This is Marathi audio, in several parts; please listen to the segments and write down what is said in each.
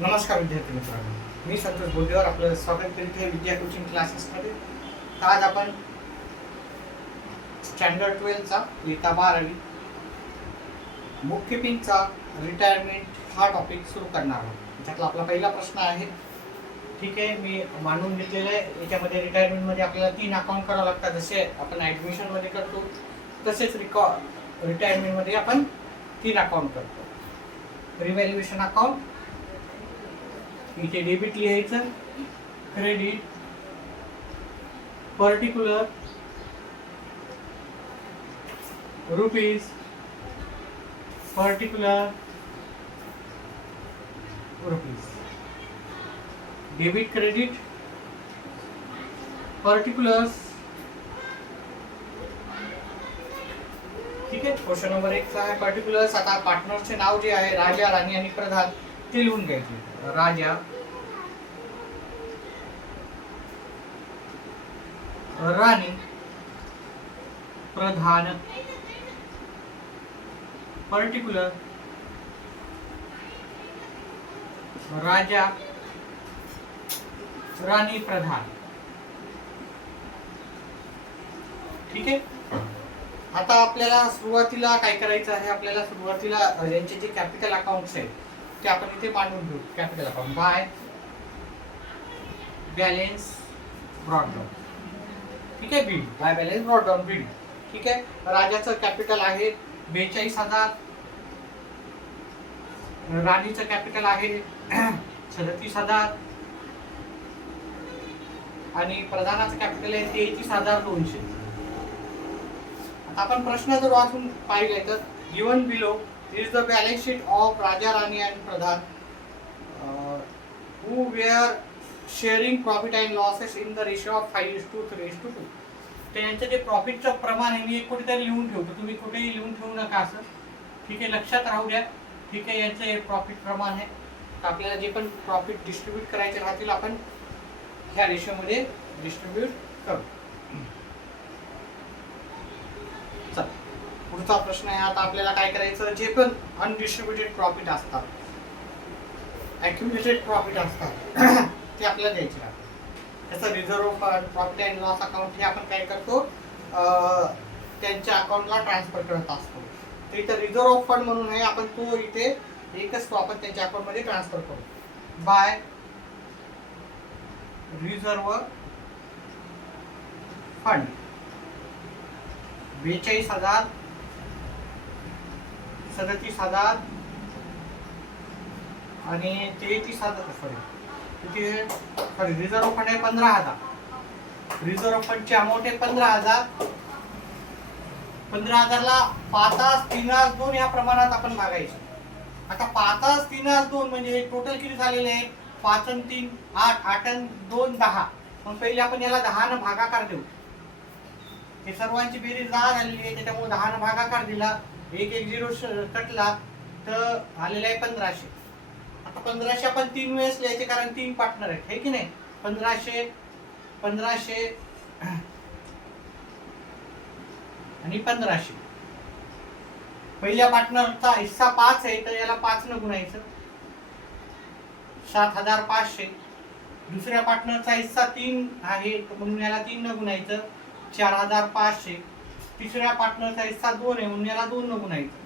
नमस्कार विद्यार्थी मित्रांनो, मी संतोष बोलगेवर आपलं स्वागत करीत आहे विद्या कोचिंग क्लासेसमध्ये. तर आज आपण स्टँडर्ड 12चा इयत्ता 12वी बुककीपिंगचा रिटायरमेंट हा टॉपिक सुरू करणार आहोत. त्यातला आपला पहिला प्रश्न आहे. ठीक आहे, मी मांडून घेतलेलं आहे. याच्यामध्ये रिटायरमेंटमध्ये आपल्याला 3 अकाउंट करावं लागतात. जसे आपण ॲडमिशनमध्ये करतो तसेच रिटायरमेंटमध्ये आपण 3 अकाउंट करतो. रिव्हॅल्युएशन अकाउंट, इथे डेबिट लिहायचं, credit, particular, rupees, particular, rupees, debit, credit, particulars. ठीक आहे, क्वेश्चन नंबर 1 चा आहे पर्टिक्युलर्स. आता पार्टनरचे नाव जे आहे राजा, राणी आणि प्रधान ते लिहून घ्यायचे. राजा, राणी, प्रधान, पर्टिक्युलर, राजा, राणी, प्रधान. ठीक आहे, आता आपल्याला सुरुवातीला काय करायचं आहे. आपल्याला सुरुवातीला यांचे जे कॅपिटल अकाउंट्स आहेत ते आपण इथे मांडून घेऊ. Capital account by balance brought down. ठीक आहे, B D by balance brought down B D. ठीक आहे, राजाचं कॅपिटल आहे 42,000, राणीचं कॅपिटल आहे 37,000 आणि प्रधानाचं कॅपिटल आहे 33,200. आता आपण प्रश्न जर वाचून पाहिले तर given below is the balance sheet of Raja, Rani आणि Pradhan who were sharing profit and losses in the ratio of 5:3:2. त्यांचं जे प्रॉफिटचं प्रमाण आहे मी कुठेतरी लिहून ठेवतो, तुम्ही कुठेही लिहून ठेवू नका असं. ठीक आहे, लक्षात राहू द्या. ठीक आहे, यांचं हे प्रॉफिट प्रमाण आहे. तर आपल्याला जे पण प्रॉफिट डिस्ट्रीब्यूट करायचे राहतील आपण ह्या रेशोमध्ये डिस्ट्रीब्यूट करू. चल, पुढचा प्रश्न आहे. आता आपल्याला काय करायचं, जे पण अनडिस्ट्रीब्युटेड प्रॉफिट असतात, ॲक्युमुलेटेड प्रॉफिट असतात ते आपल्याला द्यायचे राहतात. त्याचं reserve fund, profit and loss account हे आपण काय करतो, त्यांच्या अकाउंटला ट्रान्सफर करत असतो. तर इथं रिझर्व्ह फंड म्हणून आहे, आपण तो इथे एकच तो आपण त्यांच्या अकाउंटमध्ये ट्रान्सफर करू. बाय रिझर्व्ह फंड 42,000, 37,000 आणि 33,000. सॉरी रिझर्व्ह फंड आहे 15,000. रिझर्व्ह फंडची अमाऊंट आहे 15,000. 15,000ला 5/3/2 या प्रमाणात आपण भागायचं. आता 5/3/2 म्हणजे टोटल किती झालेले आहे, 5 आणि 3 8, 8 आणि 2 10. मग पहिले आपण याला 10 न भागाकार देऊ. हे सर्वांची बेरीज 10 झालेली आहे, त्याच्यामुळे 10 न भागाकार दिला, 1 0 कटला तर आलेला आहे 1500. आता 1500 आपण 3 वेळेस लिहायचे कारण 3 पार्टनर आहेत, हे की नाही. 1500 1500 आणि 1500. पहिल्या पार्टनरचा हिस्सा 5 आहे तर याला 5 न गुणायचं, 7,500. दुसऱ्या पार्टनरचा हिस्सा 3 आहे म्हणून याला 3 न गुणायचं, 4,500. तिसऱ्या पार्टनरचा हिस्सा 2 आहे म्हणून याला 2 न गुणायचं,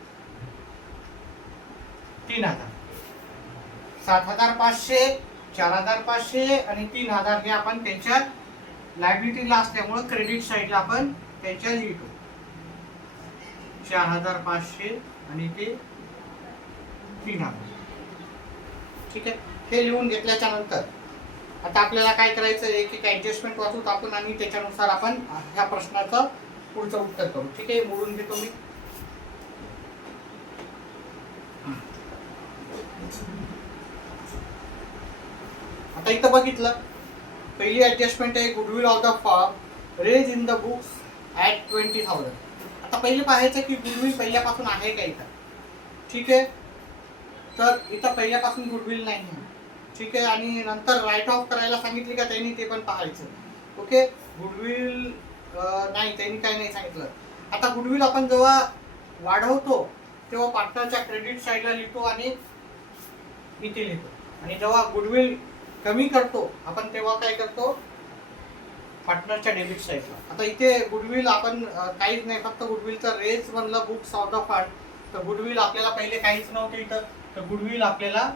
3,000. 7,500, 4,500 आणि 3,000 हे आपण त्यांच्या लायबिलिटीला असल्यामुळे क्रेडिट साईडला आपण त्यांच्या लिहितो. 4,500 आणि ते 3,000. ठीक आहे, हे लिहून घेतल्याच्या नंतर आता आपल्याला काय करायचं, एक एक ऍडजस्टमेंट वाचूत आपण आणि त्याच्यानुसार आपण ह्या प्रश्नाचं पुढचं उत्तर करू. ठीक आहे, मोडून घेतो मी. आता इथं बघितलं, पहिली ऍडजस्टमेंट आहे goodwill of the firm raise in the books at 20,000. आता पहिले पाहायचं की गुडविल पहिल्यापासून आहे का इथं. ठीक आहे, तर इथं पहिल्यापासून गुडविल नाही आहे. ठीक आहे, आणि नंतर राईट ऑफ करायला सांगितले का त्यांनी ते पण पाहायचं. ओके, गुडविल नाही, त्यांनी काय नाही सांगितलं. आता गुडविल आपण जेव्हा वाढवतो तेव्हा पार्टनरच्या क्रेडिट साईडला लिहितो आणि इथे लिहितो. आणि जेव्हा गुडविल कमी करतो आपण तेव्हा काय करतो, पार्टनरच्या डेबिट साईडला. आता इथे गुडविल आपण काहीच नाही, फक्त गुडविलचा रेज म्हणलं बुक्स ऑफ द फंड, तर गुडविल आपल्याला पहिले काहीच नव्हते इथं, तर गुडविल आपल्याला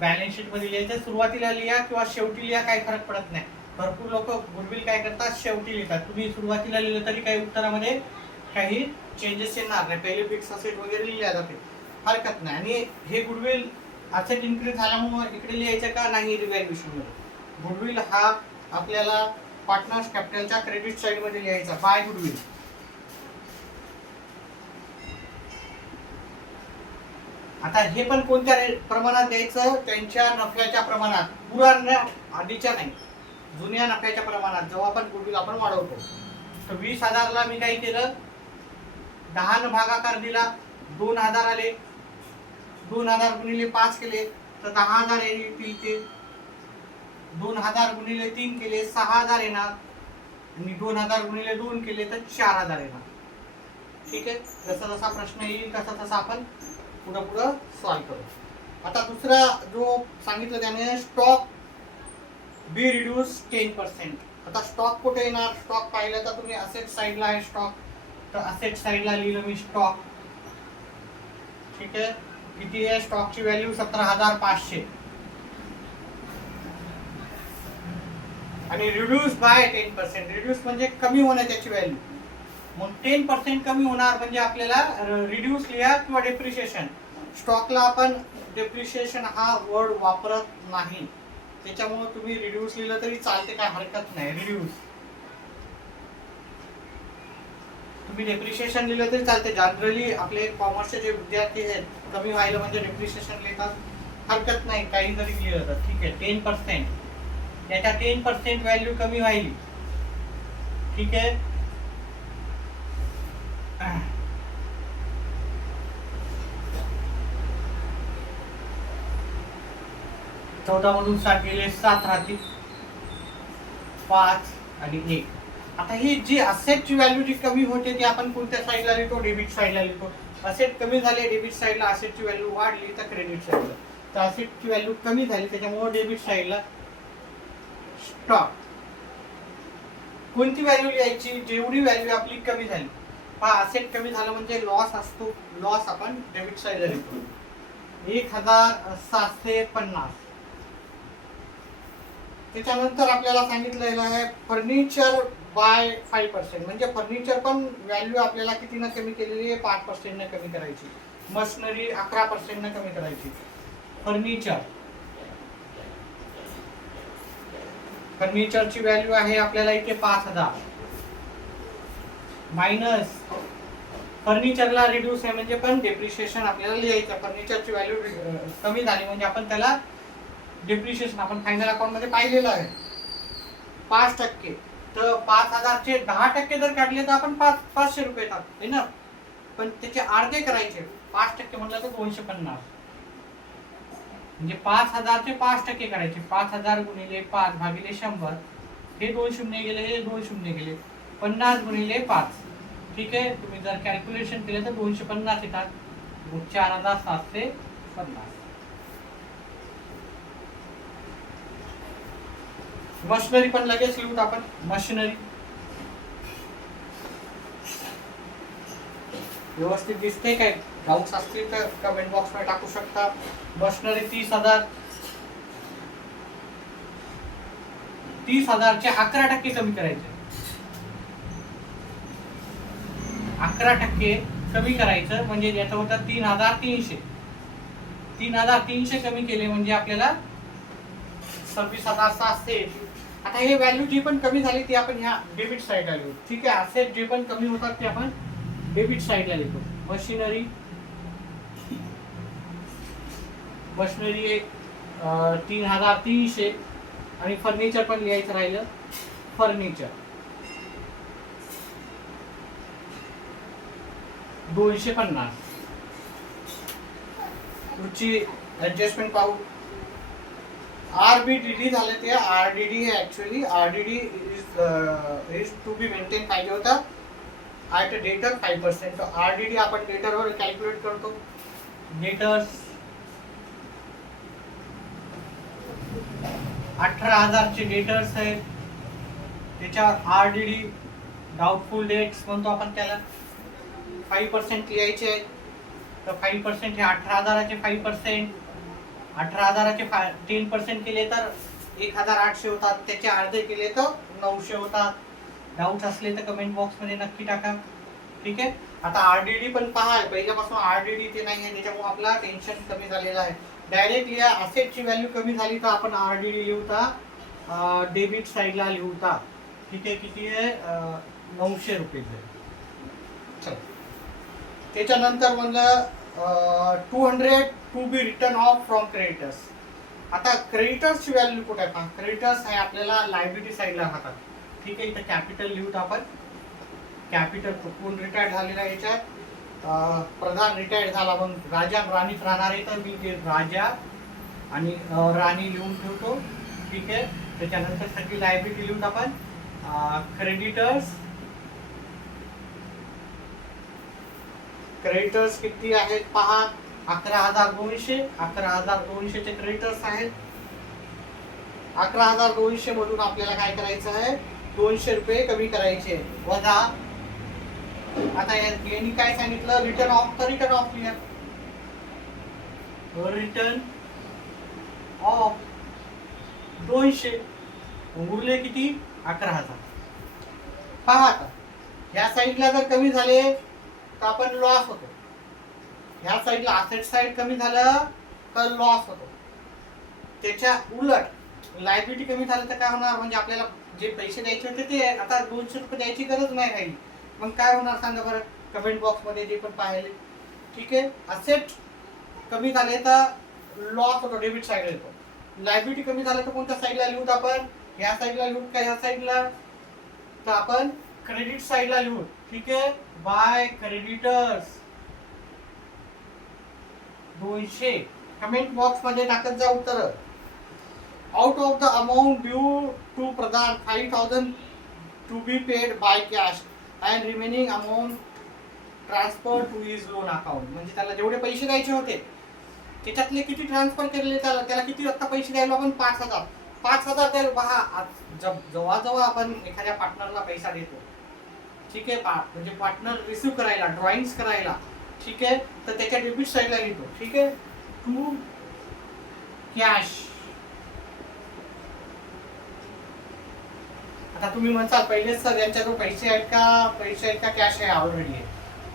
बॅलन्स शीट मध्ये लिहायचं. सुरुवातीला लिहा किंवा शेवटी लिहा, काही फरक पडत नाही. भरपूर लोक गुडविल काय करतात, शेवटी लिहितात. तुम्ही सुरुवातीला लिहिलं तरी काही उत्तरामध्ये काही चेंजेस येणार नाही, पहिले फिक्स असेट वगैरे लिहिल्या जाते, हरकत नाही. आणि हे गुडविल असेट इन्क्रीज झाल्यामुळे इकडे लिहायचं का नाही रिव्हॅल्युएशन मध्ये. गुडविल हा आपल्याला पार्टनर्स कॅपिटलच्या क्रेडिट साइड मध्ये लिहायचा, बाय गुडविल. आता हे पण कोणत्या प्रमाणात द्यायचं, त्यांच्या नफ्याच्या प्रमाणात, पुराण्या आधीच्या नाही, जुन्या नफ्याच्या प्रमाणात. जेव्हा आपण गुडविल आपण वाढवतो, तर 20,000ला मी काय केलं, 10 न भागाकार दिला, 2,000 आले, 2,000 गुणिले 5 केले तर 10,000 येतील. ते 2,000 गुणिले 3 केले 6,000 येणार, आणि 2,000 गुणिले 2 केले तर 4,000 येणार. ठीक आहे, जसा जसा प्रश्न येईल तसा तसा आपण पुढं सॉल्व करू. आता दुसरा जो सांगितलं त्याने, स्टॉक बी रिड्यूस 10%. आता स्टॉक कुठे येणार, स्टॉक पाहिलं तर तुम्ही असेट साईडला आहे स्टॉक, तर असेट साईडला लिहिलं मी स्टॉक. ठीक आहे, किती आहे स्टॉकची व्हॅल्यू, 17,500. आणि रिड्यूस बाय 10%, रिड्यूस म्हणजे कमी होणं त्याची व्हॅल्यू. मग 10% कमी होणार म्हणजे आपल्याला रिड्यूस लिहा किंवा डेप्रिशिएशन. स्टॉकला आपण डेप्रिशिएशन हा वर्ड वापरत नाही, त्याच्यामुळे तुम्ही रिड्यूस लिहिलं तरी चालते, काय हरकत नाही. रिड्यूस तुम्ही डेप्रिशिएशन लिहिलं तरी चालते. जनरली आपले कॉमर्सचे जे विद्यार्थी आहेत, कमी व्हायला म्हणजे डेप्रिशिएशन लिहितात, हरकत नाही, काही जरी लिहिलं तर ठीक आहे. 10%, त्याच्या 10% व्हॅल्यू कमी व्हायली. ठीक आहे, 14 मधून 7 गेले, 7 राहतील, 5 आणि 1. आता ही जी असेटची व्हॅल्यू जी कमी होते ती आपण कोणत्या साईडला लिहितो, डेबिट साईडला लिहितो. असेट कमी झाले डेबिट साईडला, असेटची व्हॅल्यू वाढली तर क्रेडिट साईडला. तर असेटची व्हॅल्यू कमी झाली त्याच्यामुळे डेबिट साईडला स्टॉक. कोणती व्हॅल्यू लिहायची, जेवढी व्हॅल्यू आपली कमी झाली. हा असेट कमी झालं म्हणजे लॉस असतो, लॉस आपण डेबिट साईडला लिहितो. 1,750. त्याच्यानंतर आपल्याला सांगितलेलं आहे फर्निचर बाय 5%, म्हणजे फर्निचर पण व्हॅल्यू आपल्याला कितीनं कमी केलेली आहे, 5% कमी करायची. मशिनरी 11% कमी करायची. फर्निचरची व्हॅल्यू आहे आपल्याला इथे 5,000 मायनस फर्निचरला रिड्यूस आहे म्हणजे पण डेप्रिशिएशन आपल्याला लिहायचं. फर्निचरची व्हॅल्यू कमी झाली म्हणजे आपण त्याला डेप्रिशिएशन आपण फायनल अकाउंट मध्ये पाहिलेलं आहे 5%. तर 5,000चे 10% जर काढले तर आपण 500 रुपये येतात है ना, पण त्याचे अर्धे करायचे. 5% म्हणलं तर 250, म्हणजे 5,000चे 5% करायचे. 5,000 गुणिले 5 भागिले 100, हे 2 शून्य गेले, हे 2 शून्य गेले, 50 गुणिले 5. ठीक आहे, तुम्ही जर कॅल्क्युलेशन केलं तर 250 येतात, 4,750. मशिनरी पण लगेच लिहूत आपण. मशिनरी व्यवस्थित दिसते काय, डाऊट्स असतील तर कमेंट बॉक्स मध्ये टाकू शकता. मशिनरी 30,000, 30,000चे 11% कमी करायचे. 11% कमी करायचं म्हणजे याचं होतं 3,300. 3,300 कमी केले म्हणजे आपल्याला 26,700. आता हे व्हॅल्यू जी पण कमी झाली ती आपण ह्या डेबिट साईडला लिहू. ठीक आहे, असेट जे पण कमी होतात ते आपण डेबिट साईडला लिहितो. मशिनरी 3,300 आणि फर्निचर पण लिहायचं राहिलं. फर्निचर 250. पुढची ऍडजस्टमेंट पाहू. RBDD झाले ते. RDD actually RDD is to be maintain पाहिजे होता ॲट डेटर 5%. तर RDD आपण डेटरवर कॅल्क्युलेट करतो. डेटर्स 18,000चे डेटर्स आहेत. त्याच्यावर RDD डाऊटफुल डेट्स म्हणतो आपण त्याला, 5% लिहायचे आहेत. तर 5% हे 18,000चे 5%, 18,000चे 10% केले तर 1,800 होतात. त्याचे अर्धे केले तर 900 होतात. डाऊट असले तर कमेंट बॉक्स मध्ये नक्की टाका. ठीक आहे. आता RDD पण पहा, पहिल्यापासून RDD ते नाही आहे, त्याच्यामुळे आपला टेन्शन कमी झालेलं आहे. डायरेक्ट या असेटची व्हॅल्यू कमी झाली तर आपण RDD लिहूता डेबिट साईडला लिहूता. ठीक आहे. किती आहे 900 रुपये. चल, त्याच्यानंतर म्हणलं 200 to be return off from creditors. आता क्रेडिटर्सची व्हॅल्यू कुठे आहे पहा. क्रेडिटर्स आहे आपल्याला लायबिलिटी साईडला राहतात. ठीक आहे. इथं कॅपिटल लिहूत आपण. कॅपिटल कोण रिटायर्ड झालेला आहे याच्यात, प्रधान रिटायर्ड झाला म्हणून राजा राणीत राहणार आहे, तर मी ते राजा आणि राणी लिहून ठेवतो. ठीक आहे. त्याच्यानंतर सगळी लायबिलिटी लिहून आपण क्रेडिटर्स. क्रेडिटर्स किती आहेत पहा, 11,200. 11,200 चे क्रेडिटर्स आहेत. 11,200 मधून आपल्याला काय करायचं आहे, 200 रुपये कमी करायचे वजा. आता यांनी काय सांगितलं, रिटर्न ऑफ. तर रिटर्न ऑफ लिहा, रिटर्न ऑफ 200. उरले किती 11,000. पहा आता या साईडला जर कमी झाले तर आपण लॉस होतो. ह्या साईडला असेट साईड कमी झालं तर लॉस होतो. त्याच्या उलट लायबिलिटी कमी झालं तर काय होणार, म्हणजे आपल्याला जे पैसे द्यायचे होते ते आता 200 रुपये द्यायची गरज नाही राहिली. मग काय होणार सांगा बरं कमेंट बॉक्स मध्ये जे पण पाहिले. ठीक आहे. असेट कमी झाले तर लॉस होतो, डेबिट साईडला येतो. लायबिलिटी कमी झालं तर कोणत्या साईडला लिहूत आपण, ह्या साईडला लिहूत का ह्या साईडला, तर आपण क्रेडिट साईडला लिहू. ठीक आहे. By creditors 200. कमेंट बॉक्स मध्ये टाकत जा उत्तर. Out of the amount due to Pradhan 5,000 to be paid by cash and remaining amount transfer to his loan account. म्हणजे त्याला जेवढे पैसे द्यायचे होते त्याच्यातले किती ट्रान्सफर केलेले, त्याला किती आता पैसे द्यायला आपण 5,000. 5,000 द्यायला पहा. जेव्हा जेव्हा आपण एखाद्या पार्टनरला पैसा देतो, ठीक आहे, म्हणजे पार्टनर रिसिव्ह करायला, ड्रॉइंग्स करायला, ठीक आहे, तर त्याच्या डेबिट साईडला लिहितो. ठीक आहे. To cash. आता तुम्ही म्हणताल पहिले सर यांच्याजवळ पैसे आहेत का, पैसे आहेत का कॅश आहे, ऑलरेडी आहे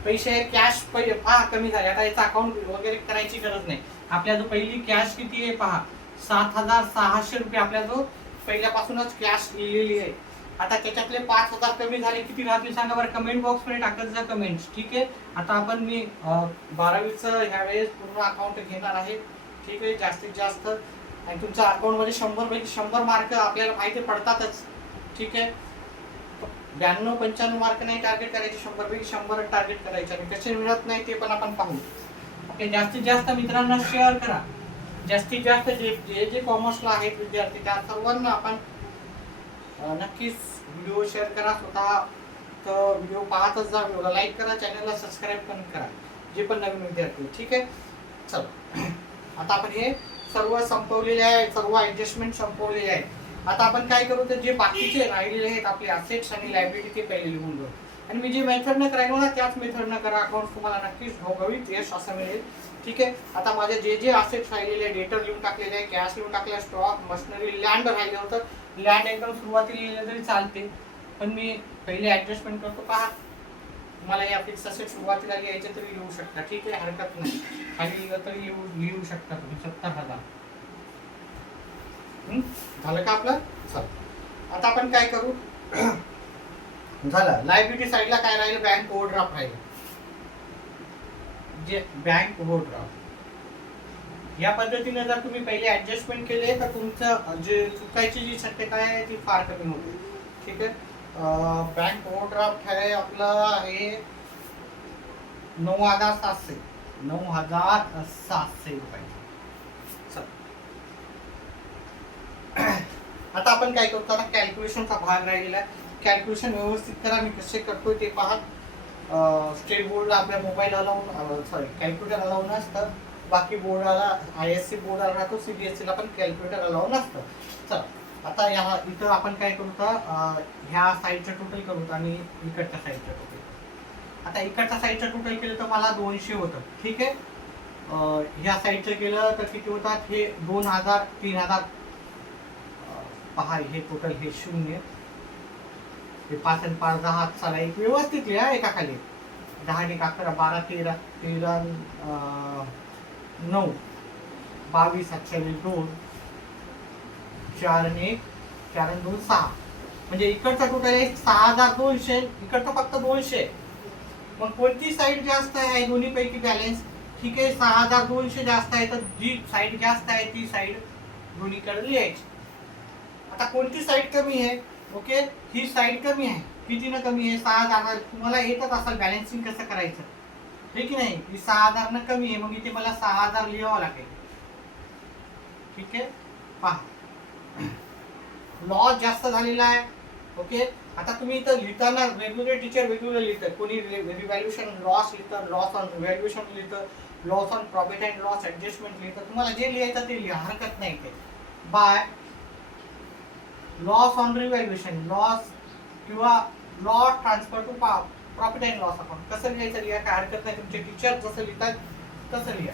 पैसे आहे. कॅश पहिले पहा कमी झाले. आता याचा अकाउंट वगैरे करायची गरज नाही. आपल्या जो पहिली कॅश किती आहे पहा, 7,600 रुपये आपल्या जो पहिल्यापासूनच कॅश लिहिलेली आहे. आता त्याच्यातले 5,000 कमी झाले, किती राहतील सांगा बरं कमेंट बॉक्स मध्ये टाकत जा कमेंट्स. ठीक आहे. आता आपण मी 12वीचं ह्या वेळेस पूर्ण अकाउंट घेणार आहे. ठीक आहे. जास्तीत जास्त आणि तुमच्या अकाउंट मध्ये 100 पैकी 100 मार्क आपल्याला माहिती पडतातच. ठीक आहे. 92-95 मार्क नाही टार्गेट करायचे, 100 पैकी 100 टार्गेट करायचे. आणि कसे मिळत नाही ते पण आपण पाहू. ओके. जास्तीत जास्त मित्रांना शेअर करा. जास्तीत जास्त जे जे कॉमर्सला आहेत विद्यार्थी त्या सर्वांना आपण नक्कीच व्हिडिओ शेअर करा. स्वतः तर व्हिडिओ पाहतच जा, व्हिडिओला लाईक करा, चॅनलला सबस्क्राईब पण करा जे पण नवीन विद्यार्थी. ठीक आहे. चल आता आपण हे सर्व संपवलेले आहे, सर्व ऍडजस्टमेंट संपवलेले आहे. आता आपण काय करू, तर जे बाकीचे राहिलेले आहेत आपले असेट्स आणि लायबिलिटी ते पहिले लिहून घेऊ. आणि मी जे मेथडनं करायलो ना त्याच मेथडनं करा. अकाउंट तुम्हाला नक्कीच घवघवीत यश असं मिळेल. ठीक आहे. आता माझे जे जे असेट्स राहिलेले आहे, डेटर लिहून टाकलेले आहे, कॅश लिहून टाकले, स्टॉक, मशिनरी, लँड राहिले होतं. लँड एकदम सुरुवातीला लिहिलं तरी चालते, पण मी पहिले ऍडजस्टमेंट करतो. पहा तुम्हाला या फिक्स असेट सुरुवातीला लिहायचे तरी लिहू शकता. ठीक आहे. हरकत नाही. खाली लिहिलं तरी लिहू शकता तुम्ही. 70,000 झालं का आपलं. चल आता आपण काय करू, झालं लायबिलिटी साईडला काय राहिलं, बँक ओव्हरड्राफ्ट राहिलं. जे बँक ओव्हरड्राफ्ट या पद्धतीने जर तुम्ही पहिले ऍडजस्टमेंट केले तर तुमचं जे चुकायची जी शक्यता आहे ती फार कमी होते. ठीक आहे. बँक ओव्हरड्राफ्ट आहे आपलं हे 9,700 रुपये. आता आपण काय करतो, आता कॅल्क्युलेशनचा भाग राहिलेला आहे. कॅल्क्युलेशन व्यवस्थित करा. मी कसे करतोय ते पहा. स्टेट बोर्डला आपल्या mobile alone, sorry calculator alone असतं. बाकी बोर्डाला ISC बोर्डाला राहतो, CBSE ला पण कॅल्क्युलेटर अलाउ नसतं. चला आता ह्या इथं आपण काय करू तर ह्या साईडचं टोटल करू आणि इकडच्या साईडचं टोटल. आता इकडच्या साईडचं टोटल केलं तर मला 200 होतं. ठीक आहे. ह्या साईडचं केलं तर किती होतात, हे 2000 3000. पहा हे टोटल हे 0, हे 5 आणि 5 10. चला एक व्यवस्थित लिहा एका खाली. 10 आणि 11 12 13 13 9 22 27 2 4 आणि 1 4 आणि 2 6. म्हणजे इकडचा टोटल आहे 6200, इकडचा फक्त 200. मग कोणती साईड जास्त आहे दोन्हीपैकी बॅलन्स? ठीक आहे, 6200 जास्त आहे तर जी साईड जास्त आहे ती साईड दोन्हीकडे लिहायची. आता कोणती साईड कमी आहे? ओके, ही साईड कमी आहे. कितीनं कमी आहे? 6000. तुम्हाला येतच असेल बॅलन्सिंग कसं करायचं, हे की नाही? ही 6000 कमी आहे, मग इथे मला 6000 लिहावं लागेल. ठीक आहे, पहा लॉस जास्त झालेला आहे. ओके, आता तुम्ही इथं लिहिताना वेगवेगळे टीचर वेगवेगळे लिहितात. कोणी रिव्हॅल्युएशन लॉस लिहितं, लॉस ऑन रिव्हॅल्युएशन लिहितं, loss on profit and loss adjustment लिहितं. तुम्हाला जे लिहायचं ते लिहा, हरकत नाही. ते by loss on revaluation, loss किंवा loss transfer to profit and loss account कसं लिहायचं लिहा, काय हरकत नाही. तुमचे टीचर जसं लिहितात तसं लिहा.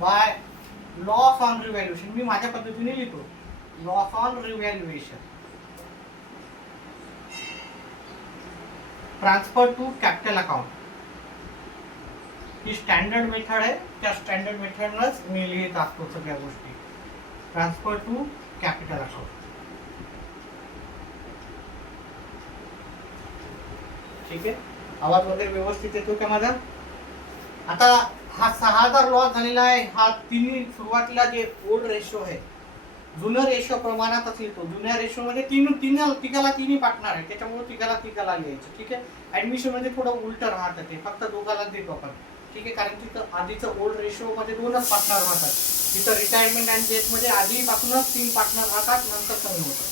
बाय लॉस ऑन रिव्हॅल्युएशन मी माझ्या पद्धतीने लिहितो. Loss on revaluation transfer to capital account ही स्टँडर्ड मेथड आहे. त्या स्टँडर्ड मेथडनंच मी लिहित असतो सगळ्या गोष्टी. Transfer to capital account. ठीक आहे, आवाज वगैरे व्यवस्थित येतो का माझा? आता हा 6000 लॉस झालेला आहे. हा तिन्ही सुरुवातीला जे ओल्ड रेशो आहे, जुनं रेशो प्रमाणातच लिहितो. जुन्या रेशो मध्ये तिघाला तिन्ही पार्टनर आहे, त्याच्यामुळे तिघाला लिहायचं. ठीक आहे, ऍडमिशन मध्ये थोडं उलट राहतं, ते फक्त दोघालाच देतो आपण. ठीक आहे, कारण तिथं आधीचं ओल्ड रेशो मध्ये 2च पार्टनर राहतात. तिथं रिटायरमेंट आणि डेथ मध्ये आधीपासूनच 3 पार्टनर राहतात, नंतर कमी होतं.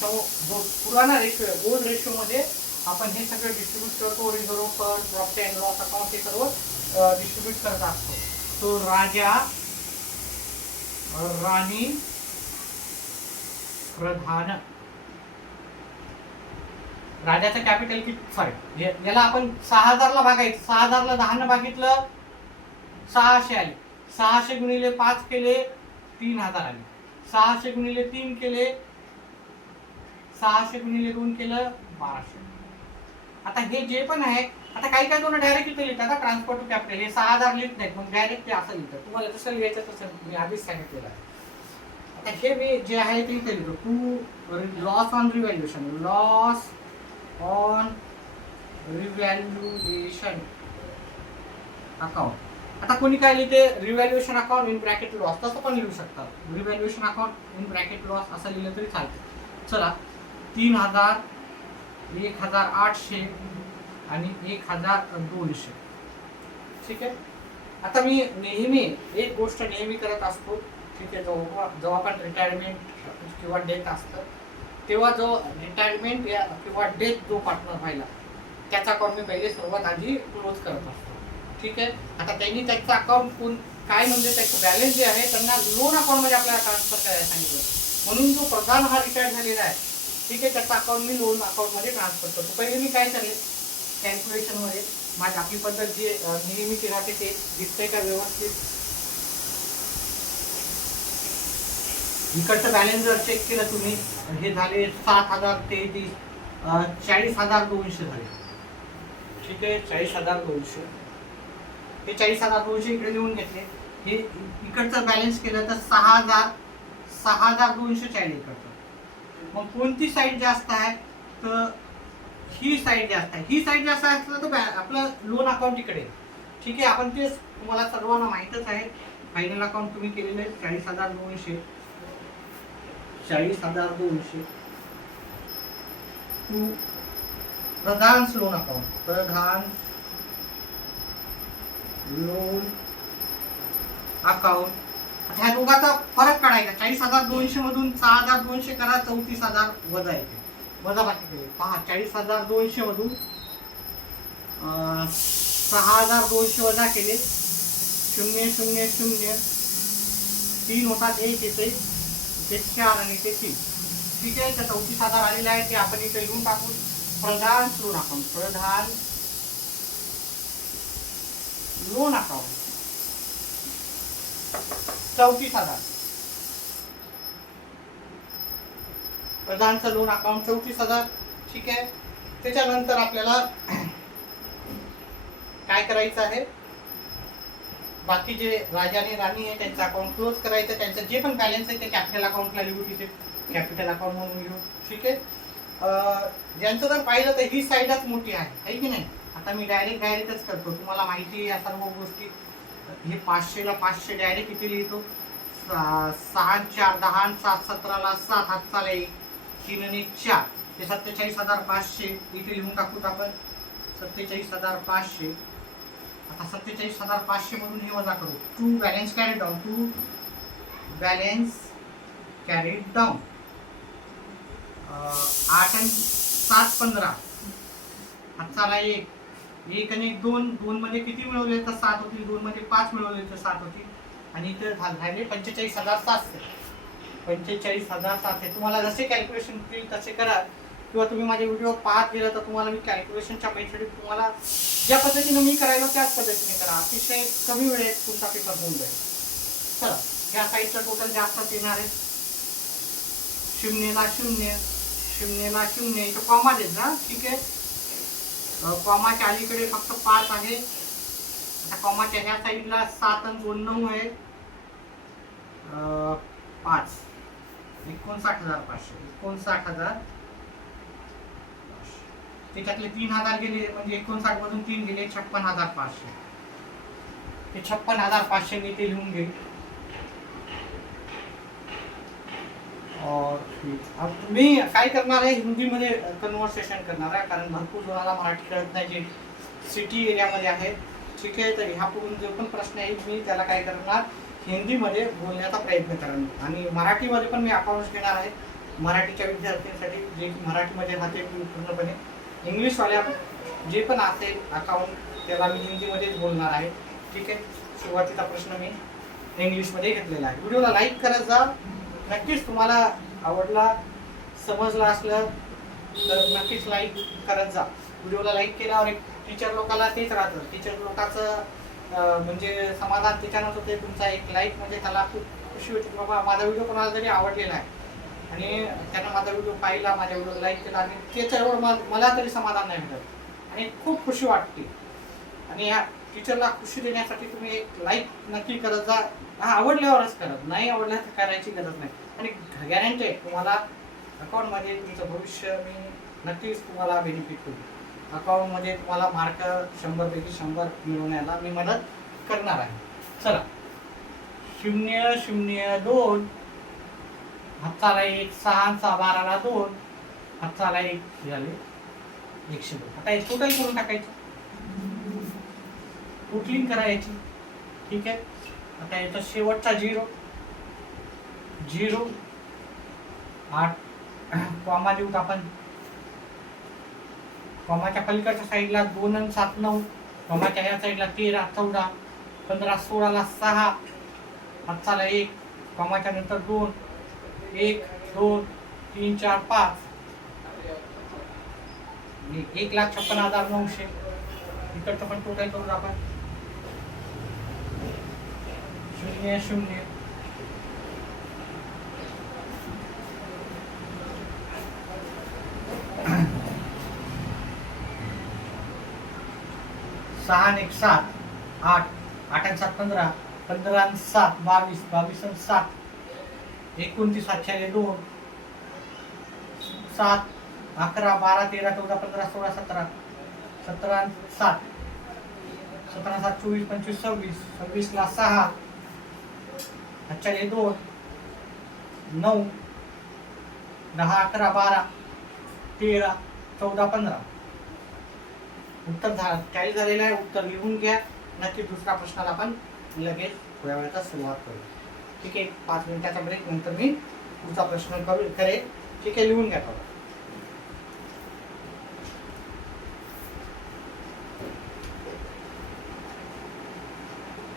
त्यामुळे जो पुराणा रेशो आहे ओल्ड रेशो मध्ये आपण हे सगळं डिस्ट्रीब्यूट करतो. Reserve fund, profit and loss account हे सर्व डिस्ट्रीब्यूट करत असतो. तो राजा, राणी, प्रधान. राजाचं कॅपिटल किती? सॉरी, याला आपण 6000 ला भागायचं. 6000 ला 10 भागितलं 600 आले. 600 गुणिले 5 केले 3000 आले. 600 गुणिले 3 केले, 600 गुणिले 2 केलं 1200. आता हे जे पण आहे, आता काही जण डायरेक्ट इथे लिहितात ट्रान्सफर टू कॅपिटल. हे 6000 लिहित नाहीत, मग डायरेक्ट ते असं लिहितात. तुम्हाला जसं लिहायचं तसं मी आधीच सांगितलेलं आहे. आता हे मी जे आहे ते इथे लिहितो. To loss on revaluation, loss on revaluation account. आता कोणी काय लिहिते, revaluation account in bracket loss, तसं पण लिहू शकतात. Revaluation account in bracket loss असं लिहिलं तरी चालतं. चला, 3000, 1800 आणि 1200. ठीक आहे. आता मी नेहमी एक गोष्ट करत असतो. ठीक आहे, जेव्हा पण रिटायरमेंट किंवा डेथ असतं तेव्हा जो रिटायरमेंट किंवा डेथ जो पार्टनर व्हायला त्याचा अकाउंट मी पहिले सर्वात आधी क्लोज करत असतो. ठीक आहे. आता त्यांनी त्याचं अकाउंट काय म्हणजे त्याचं बॅलन्स जे आहे त्यांना लोन अकाउंटमध्ये आपल्याला ट्रान्सफर करायला सांगितलं. म्हणून जो प्रधान हा रिटायर झालेला आहे, ठीक आहे, त्याचा अकाउंट मी लोन अकाउंटमध्ये ट्रान्सफर करतो. पहिले मी काय करेल, कॅल्क्युलेशनमध्ये माझी आपली पद्धत जी नेहमी राहते ते दिसतंय का व्यवस्थित. इकडचं बॅलन्स जर चेक केलं तुम्ही, हे झाले 7033, 40200 झाले. ठीक आहे, 40200. हे 40200 इकडे लिहून घेतले. हे इकडचं बॅलन्स केलं तर 6200 चालेल इकडचं. मग कोणती साईड जास्त आहे तर ही साईड जास्त आहे. ही साईड जास्त असलं तर आपलं लोन अकाउंट इकडे. ठीक आहे, आपण ते तुम्हाला सर्वांना माहीतच आहे. फायनल अकाउंट तुम्ही केलेलं आहे 40200. 40200 to Pradhan loan account, Pradhan loan account. ह्या दोघांचा फरक काढायचा. 40200 मधून 6200 करा, 34000 वजा येते. वजा बाकी केले. पहा, 40200 मधून 6200 वजा केले 000. 3 होतात, 1 येते, इथे 4 आणि इथे 3. ठीक आहे. तर 34 आधार आलेले आहे ते आपण इथे लिहून टाकू. Pradhan loan account, Pradhan loan account 34,000. प्रधानचं लोन अकाउंट 34,000. ठीक आहे. त्याच्यानंतर आपल्याला काय करायचं आहे, बाकी जे राजा आणि राणी आहे त्यांचं अकाउंट क्लोज करायचं. त्यांचं जे पण बॅलन्स आहे ते कॅपिटल अकाउंटला लिहू, तिथे कॅपिटल अकाउंट म्हणून लिहू. ठीक आहे. ज्यांचं जर पाहिलं तर ही साईडच मोठी आहे की नाही. आता मी डायरेक्टच करतो, तुम्हाला माहिती आहे या सर्व गोष्टी. हे 500ला 500 डायरेक्ट किती लिहितो, 6 4 10 7 17ला 7 हातचाला 1 3 आणि 4 ते 47,500 इथे लिहून टाकूत आपण. 47,500. आता 47,500 मधून हे वजा करू. 2 balance carried down, 2 balance carried down. 8 आणि 7 15 हातचाला 1 1 आणि 2 2 मध्ये किती मिळवले तर 7 होतील, 2 मध्ये 5 मिळवले तर 7 होतील. आणि इथे राहिले 45,700. 45,700. तुम्हाला जसे कॅल्क्युलेशन होतील तसे करा, किंवा तुम्ही माझे व्हिडिओ पाहत गेला तर तुम्हाला मी कॅल्क्युलेशनच्या पैशासाठी तुम्हाला ज्या पद्धतीने मी करायला त्याच पद्धतीने करा. अतिशय कमी वेळेत तुमचा पेपर होऊन जाईल. चला, या साईडचं टोटल जास्तच येणार आहे. 0ला 0 0ला 0 इथं कॉमा देत ना. ठीक आहे. कॉमाच्या अलीकडे फक्त 5 आहे. आता कॉमाच्या ह्या साईडला 7 आणि 2 9 आहे. 5 59,500. 59,000. त्याच्यातले 3,000 गेले म्हणजे 59 मधून 3 गेले 56,500. ते 56,500 मी ते लिहून घेईल. और अब मी काय करणार आहे, हिंदीमध्ये कन्व्हर्सेशन करणार आहे, कारण भरपूर जणांना मराठी कळत नाही जे सिटी एरियामध्ये आहे. ठीक आहे. तर ह्यापूर्वी जो पण प्रश्न आहे मी त्याला काय करणार, हिंदीमध्ये बोलण्याचा प्रयत्न करणार. आणि मराठीमध्ये पण मी अकाउंट्स घेणार आहे मराठीच्या विद्यार्थ्यांसाठी, जे मराठीमध्ये राहते पूर्णपणे. इंग्लिशवाल्या जे पण असेल अकाउंट त्याला मी हिंदीमध्येच बोलणार आहे. ठीक आहे. सुरुवातीचा प्रश्न मी इंग्लिशमध्ये घेतलेला आहे. व्हिडिओला लाईक करत जा. नक्कीच तुम्हाला आवडला, समजलं असलं तर नक्कीच लाईक करत जा. व्हिडिओला लाईक केल्यावर एक टीचर लोकांना तेच राहतं, टीचर लोकांचं म्हणजे समाधान त्याच्यानंच होते. तुमचा एक लाईक म्हणजे त्याला खूप खुशी होती, बाबा माझा व्हिडिओ कोणाला तरी आवडलेला आहे आणि त्यांना माझा व्हिडिओ पाहिला, माझ्या व्हिडिओ लाईक केला, आणि त्याच्यावर मला तरी समाधान नाही मिळत आणि खूप खुशी वाटते. आणि या टीचरला खुशी देण्यासाठी तुम्ही एक लाईक नक्की करत जा. आवडल्यावरच करत, नाही आवडलं तर करायची गरज नाही. आणि गॅरंटी आहे तुम्हाला अकाउंटमध्ये तुमचं भविष्य मी नक्कीच तुम्हाला बेनिफिट होईल. अकाउंटमध्ये तुम्हाला मार्क 100 पैकी 100 मिळवण्याला मी मदत करणार आहे. चला, 0 0 2 हातचाला 1 6 6 12ला 2 हातचाला 1 झाले 102. आता हे टोटल करून टाकायचं, टोटलिंग करायची. ठीक आहे. आता याचा शेवटचा 0 0 8 कॉमा देऊत आपण. कॉमाच्या पलीकडच्या साईडला 2 आणि 7 9. कॉमाच्या ह्या साईडला 13 14 15 16ला 6 हातचाला 1. कॉमाच्या नंतर 2 1 2 3 4 5 1,56,900. इकडचं पण टोटल करून आपण 0 0 6 आणि 1 7 8 8 आणि 7 15 15 आणि 7 22 22 आणि 7 29 7 2 7 11 12 13 14 15 16 17 17 आणि 7 17 7 24 25 26 26ला 6 2 9 10 11 12 13 14 15. उत्तर टॅली झालेलं आहे. उत्तर लिहून घ्या. नक्की दुसऱ्या प्रश्नाला आपण लगेच थोड्या वेळाचा सुरुवात करू. ठीक आहे. 5 मिनिटाचा ब्रेक नंतर मी पुढचा प्रश्न करेल. ठीक आहे. लिहून घ्या.